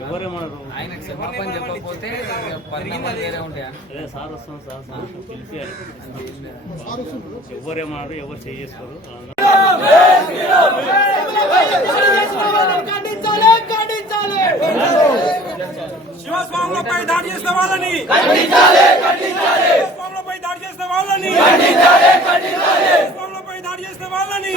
ఎవరేమన్నారు ఆయన క్షమాపణ చెప్పకపోతే పరిణామాలు వేరే ఉంటాయా? అదే సార్ వస్తాం సార్ పిలిచారు. ఎవరేమన్నారు ఎవరు చేసుకోరు. శివస్వాములపై దాడి చేసిన వాళ్ళని శివస్వాములపై దాడి చేసిన వాళ్ళని శివస్వాములపై దాడి చేసిన వాళ్ళని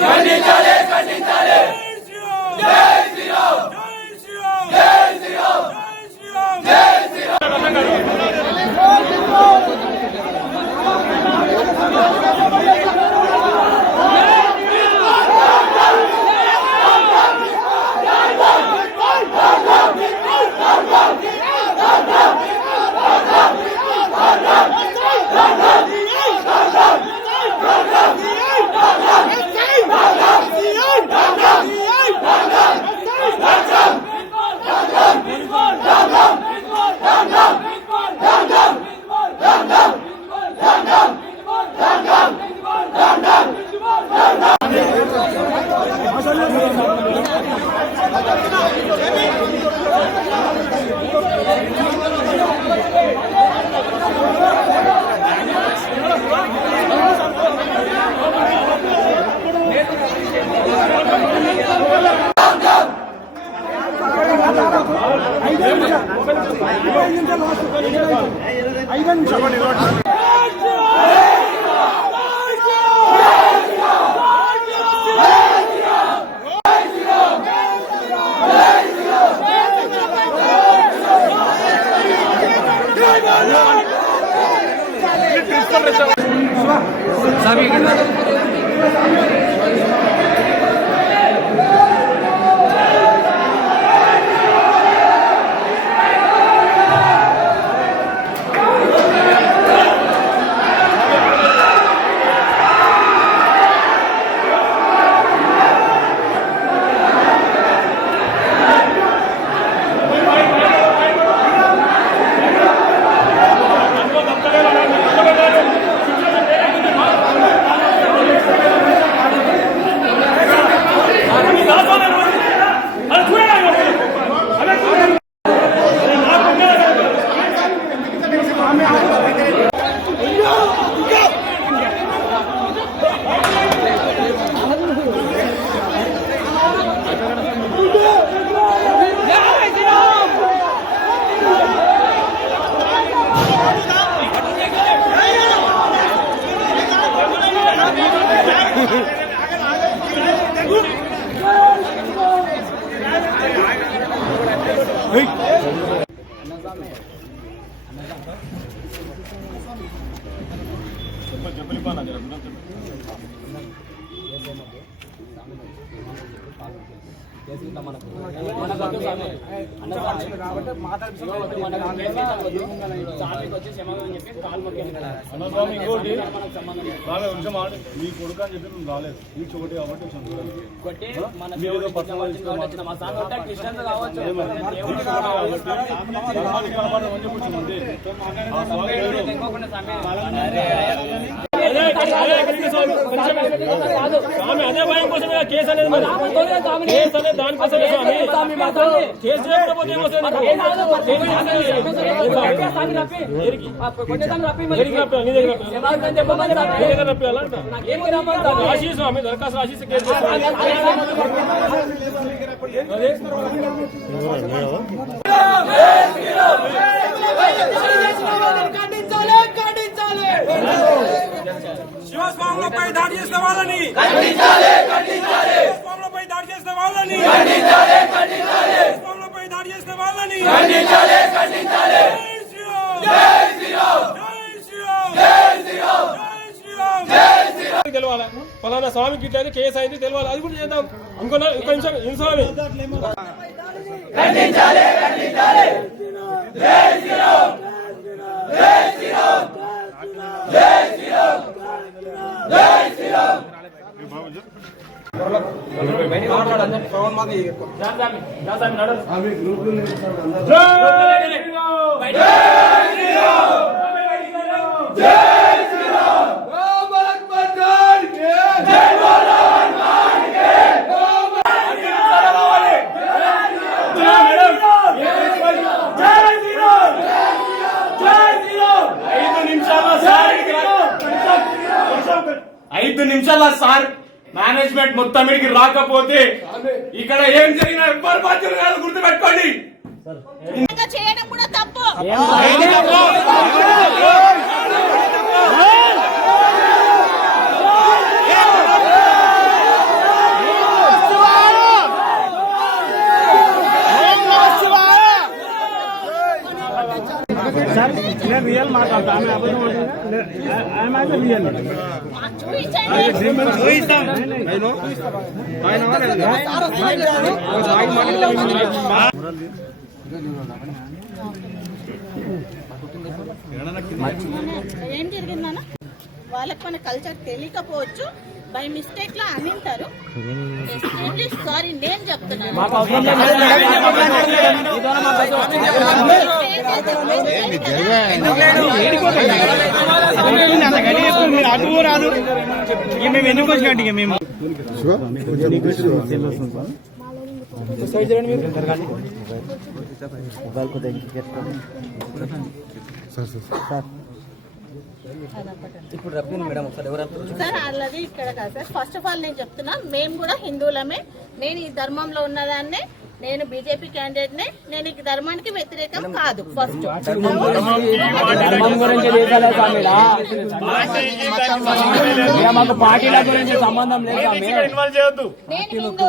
మీ కొడుకు అని చెప్పి నువ్వు రాలేదు నీ చోటి కాబట్టి స్వామి అదే భయం కోసమే కేసు అనేది మరి కేసు అనేది దానికోసమే స్వామి కేసు చేయకపోతే రాశి స్వామి దరఖాస్తు రాసి కేసు శివస్వాములపై దాడి చేసిన వాళ్ళని శివస్వాములపై దాడి చేసిన వాళ్ళని శివస్వాములపై దాడి చేసిన వాళ్ళని తెలవాలి ఫలానా స్వామికి ఇట్లా కేసు అయింది తెలవాలి అది కూడా చేద్దాం ఇంకొక నిమిషం ఏం స్వామి నిమిషాల సార్ మేనేజ్మెంట్ మొత్తం ఇడికి రాకపోతే ఇక్కడ ఏం జరిగినా ఎవ్వరు బాధ్యులు కాదు, గుర్తుపెట్టుకోండి. చేయడం కూడా తప్పు. నేను రియల్ మాట్లాడతా, ఆమె అబద్ధం ఆమె రియల్. ఏం జరిగిందన్న వాళ్ళకి మన కల్చర్ తెలియకపోవచ్చు, బై మిస్టేక్ లా అనింటారు. సారీ నేను చెప్తున్నాను. అటు రాదు మేము ఎందుకు వచ్చినట్టు ఇక మేము సార్ అలాది ఇక్కడ కాదు సార్. ఫస్ట్ ఆఫ్ ఆల్ నేను చెప్తున్నా, మేము కూడా హిందువులమే. నేను ఈ ధర్మంలో ఉన్నదాన్నే. నేను బీజేపీ క్యాండిడేట్ నే. నేను ఈ ధర్మానికి వ్యతిరేకం కాదు. ఫస్ట్ పార్టీల గురించి సంబంధం లేదు. నేను హిందూ